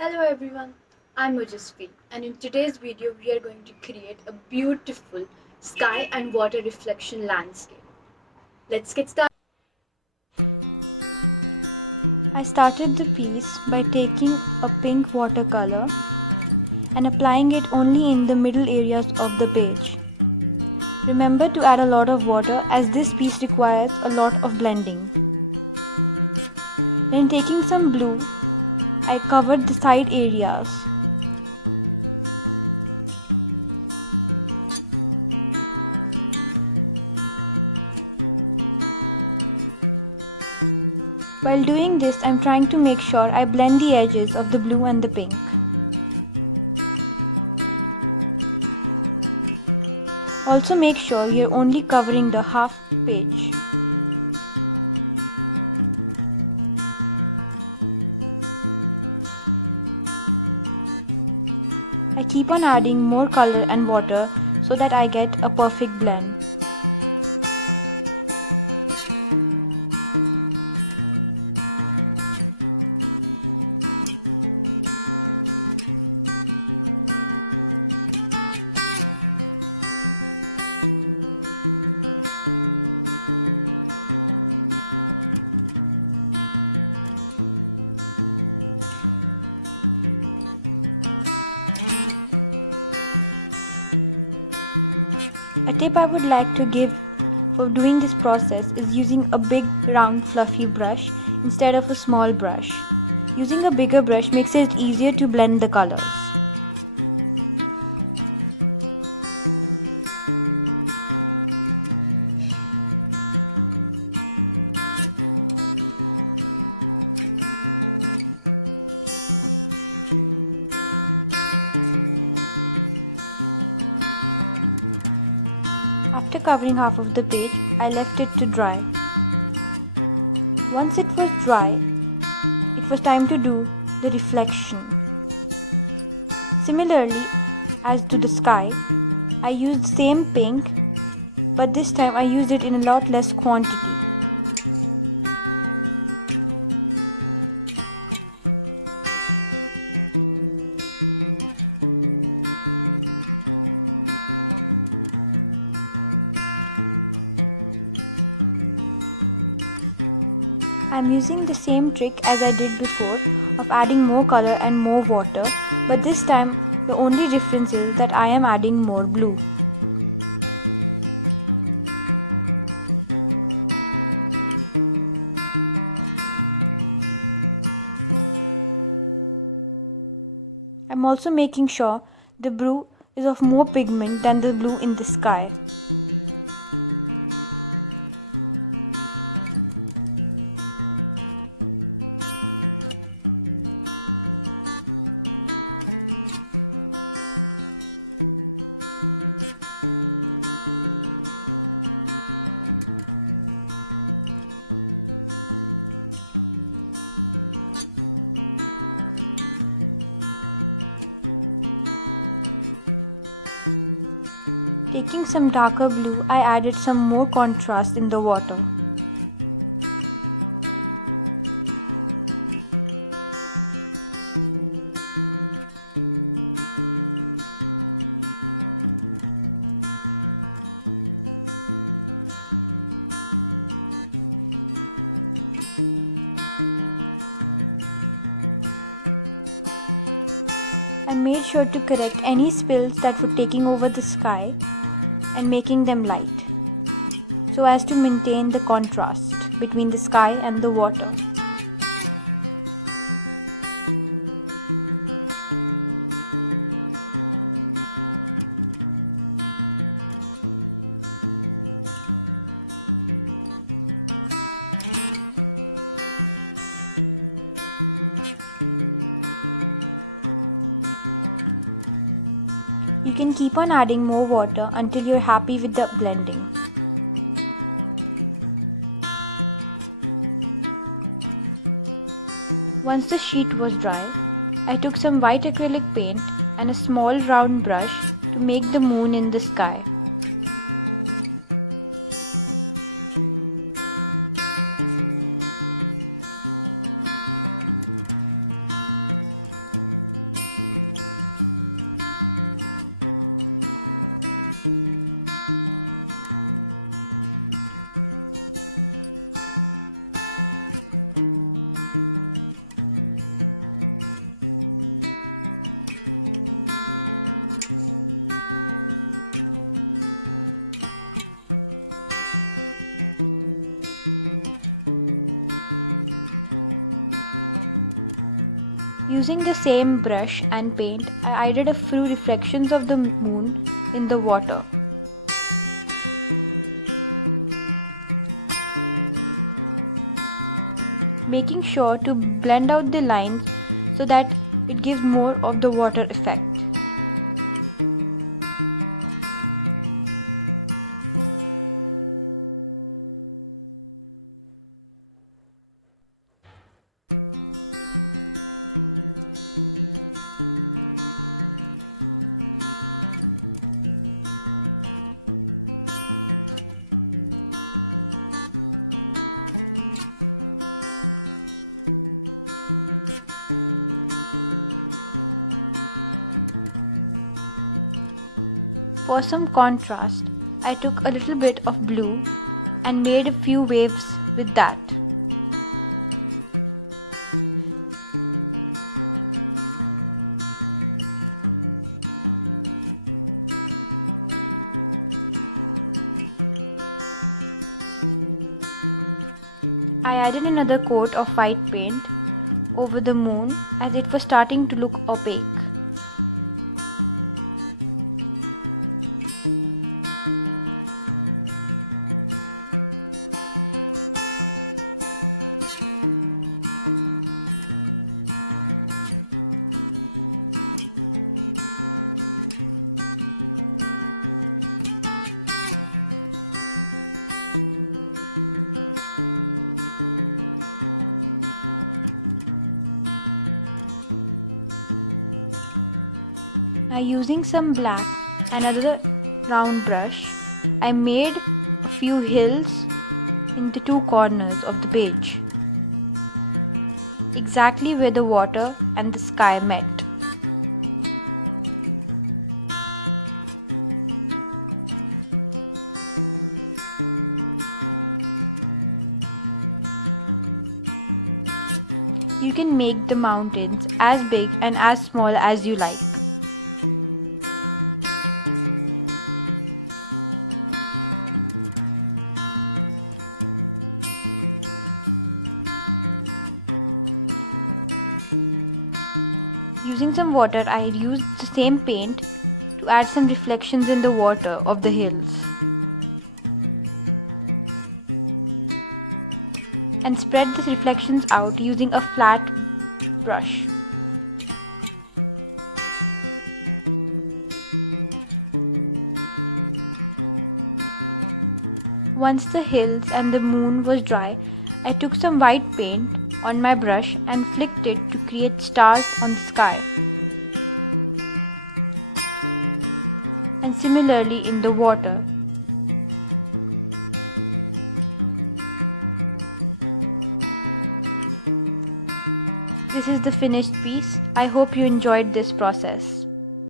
Hello everyone, I'm Mujasvi, and in today's video we are going to create a beautiful sky and water reflection landscape. Let's get started. I started the piece by taking a pink watercolor and applying it only in the middle areas of the page. Remember to add a lot of water as this piece requires a lot of blending. Then taking some blue, I covered the side areas. While doing this, I'm trying to make sure I blend the edges of the blue and the pink. Also make sure you're only covering the half page. I keep on adding more color and water so that I get a perfect blend. A tip I would like to give for doing this process is using a big round fluffy brush instead of a small brush. Using a bigger brush makes it easier to blend the colors. After covering half of the page, I left it to dry. Once it was dry, it was time to do the reflection. Similarly, as to the sky, I used the same pink, but this time I used it in a lot less quantity. I'm using the same trick as I did before of adding more color and more water, but this time the only difference is that I am adding more blue. I'm also making sure the blue is of more pigment than the blue in the sky. Taking some darker blue, I added some more contrast in the water. I made sure to correct any spills that were taking over the sky and making them light, so as to maintain the contrast between the sky and the water. You can keep on adding more water until you're happy with the blending. Once the sheet was dry, I took some white acrylic paint and a small round brush to make the moon in the sky. Using the same brush and paint, I added a few reflections of the moon in the water. Making sure to blend out the lines so that it gives more of the water effect. For some contrast, I took a little bit of blue and made a few waves with that. I added another coat of white paint over the moon as it was starting to look opaque. Now using some black and another round brush, I made a few hills in the two corners of the page, exactly where the water and the sky met. You can make the mountains as big and as small as you like. Using some water, I used the same paint to add some reflections in the water of the hills. And spread the reflections out using a flat brush. Once the hills and the moon was dry, I took some white paint on my brush and flicked it to create stars on the sky. And similarly in the water. This is the finished piece. I hope you enjoyed this process.